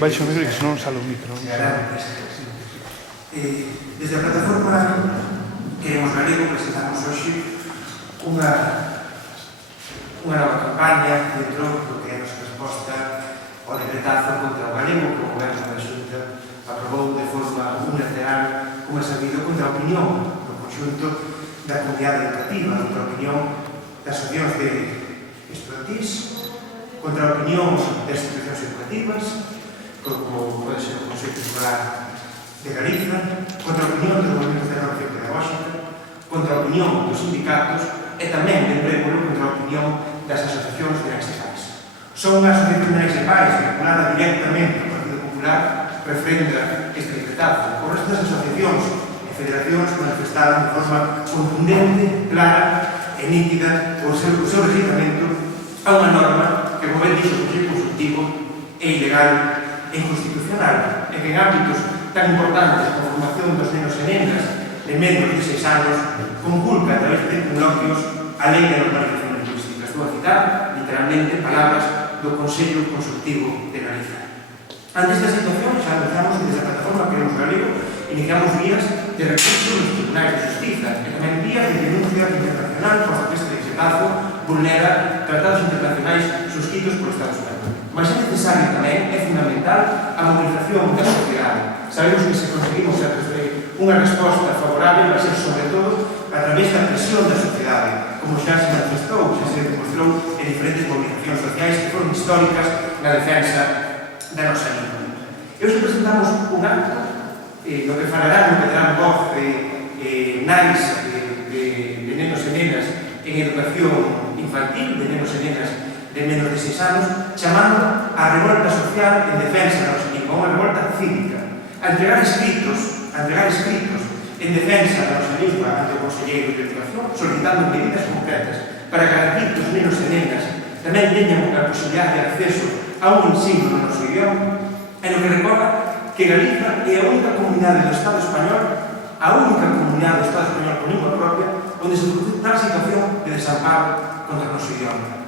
Baixo o micro que senón sale o micro. Desde a plataforma Queremos Galego presentamos hoxe unha nova campaña dentro do que é a nosa resposta ao decretazo contra o galego que o Goberno da Xunta aprobou de forma unilateral, como é sabido, contra a opinión do conxunto da comunidade educativa, contra a opinión das asociacións de estudantis, contra a opinión das institucións educativas, como pode ser o Consello Escolar de Galiza, contra a opinión dos movimentos de renovación pedagóxica, contra a opinión dos sindicatos e tamén, de prémolo, contra a opinión das asociacións de nais e pais. Son unha asociación de nais e pais vinculada directamente ao Partido Popular refrenda este decretazo. O resto das asociacións e federacións manifestaron de forma contundente, clara e nítida o seu rexeitamento a unha norma que, como ben dixo o Consello Consultivo, é ilegal e inconstitucional, e que en ámbitos tan importantes como a formación dos nenos e nenas de menos de 6 anos conculca a través de coloquios a Lei de Normalización Lingüística. Estou a citar, literalmente, palabras do Consello Consultivo de Galiza. Ante esta situación, xa anunciamos que desde a plataforma Queremos Galego iniciamos vías de recurso nos tribunais de justiza e tamén vías de denuncia internacional posto que este decretazo vulnera tratados internacionais suscritos por Estados Unidos. Mas é necesario tamén, é fundamental, a movilización da sociedade. Sabemos que se conseguimos unha resposta favorable vai ser, sobre todo, a través da presión da sociedade, como xa se manifestou, xa se demostrou en diferentes movilizacións sociais que foron históricas na defensa da nosa lingua. E hoxe presentamos un acto no que falarán, no que darán voz nais de nenos e nenas en educación infantil, de nenos e nenas de menos de 6 anos, chamando a revolta social en defensa da nosa lingua, unha revolta cívica, a entregar escritos en defensa da nosa lingua ante o Conselleiro de Educación, solicitando medidas concretas para garantir que os nenos e nenas tamén teñan a posibilidade de acceso a un ensino no noso idioma, e no que recorda que Galiza é a única comunidade do Estado español, a única comunidade do Estado español con lingua propia, onde se produce tal situación de desamparo contra o noso idioma.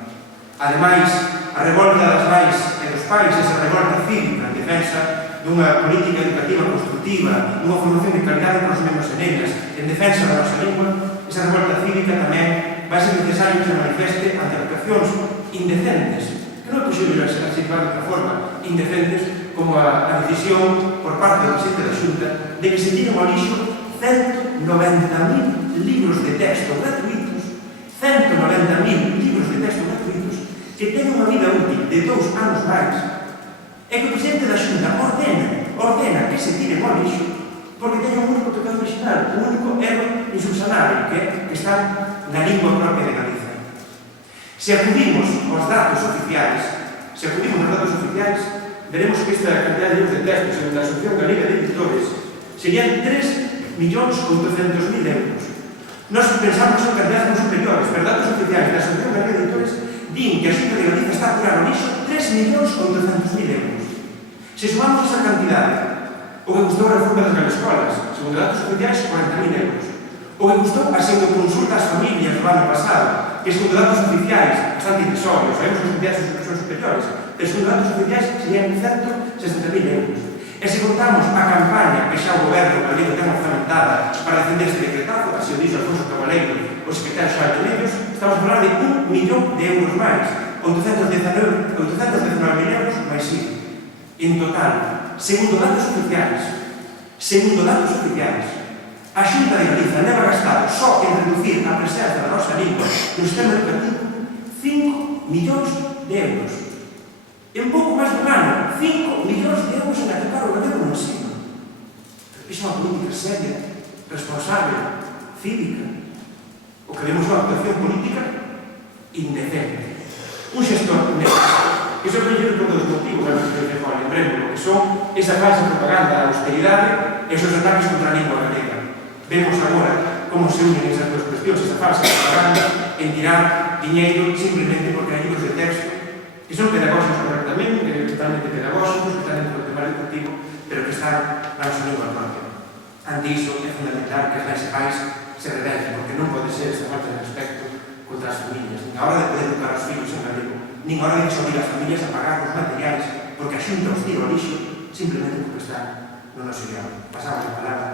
Ademais, a revolta das nais e dos pais, esa revolta cívica en defensa dunha política educativa constructiva, dunha formación de calidade para os nenos e nenas, en defensa da nosa lingua, esa revolta cívica tamén vai ser necesario que se manifeste ante aplicacións indecentes, que non é posible situar de outra forma, indecentes, como a decisión por parte do presidente da Xunta de que se tiren ao lixo 190.000 libros de texto gratuitos, 190.000 libros de texto gratuitos que teñen unha vida útil de 2 anos máis, e que o presidente da Xunta ordena que se tiren ao lixo porque teñen un único pecado original, un único erro insubsanable, que está na lingua propia de Galiza. Se acudimos aos datos oficiais, veremos que esta cantidad de libros de texto, según a Asociación Galega de Editores, serían 3.800.000 euros. Nós pensamos en cantidades moi superiores, pero datos oficiais da Asociación Galega de Editores din que a Xunta de Galiza está a tirar ao lixo 3.800.000 euros. Se sumamos esa cantidade, o que custou a reforma das galescolas, segundo datos oficiais, 40.000 euros. O que custou a pseudoconsulta ás familias do ano pasado, que segundo datos oficiais, bastante irrisorios, sabemos que os oficiais son superiores, pero segundo datos oficiais serían 160.000 euros. E se contamos a campaña que xa o Goberno galego ten orzamentada para defender este decretazo, así o dixo Alfonso Cabaleiro, o secretario xeral de Medios, estamos a falar de 1 millón de euros máis, 819.000 euros máis sí. En total, segundo datos oficiais, a Xunta de Galiza leva gastado só en reducir a presenza da nosa lingua no sistema educativo 5 millóns de euros. En pouco máis dun ano, 5 millóns de euros en atacar o galego no ensino. Iso é unha política seria, responsable, cívica. O que vemos é unha actuación política indecente. Un xestor neto, que son mellor por dos motivos da nosa telefonía, lembremos, que son esa falsa propaganda da austeridade e esos ataques contra a lingua galega. Vemos agora como se unen esas duas cuestións, esa falsa propaganda en tirar diñeiro simplemente porque hai libros de texto que son pedagóxicos correctamente, totalmente pedagóxicos, que están dentro do tema educativo, pero que están na nosa lingua propia. Ante iso, é fundamental que as nais e pais se rebelen, porque non pode ser esta falta de respeto contra as familias, nin a hora de poder educar os filhos en galego, nin a hora de que se obliga as familias a pagar os materiais porque a xunta os tira o lixo simplemente porque están no noso idioma. Pasamos a palabra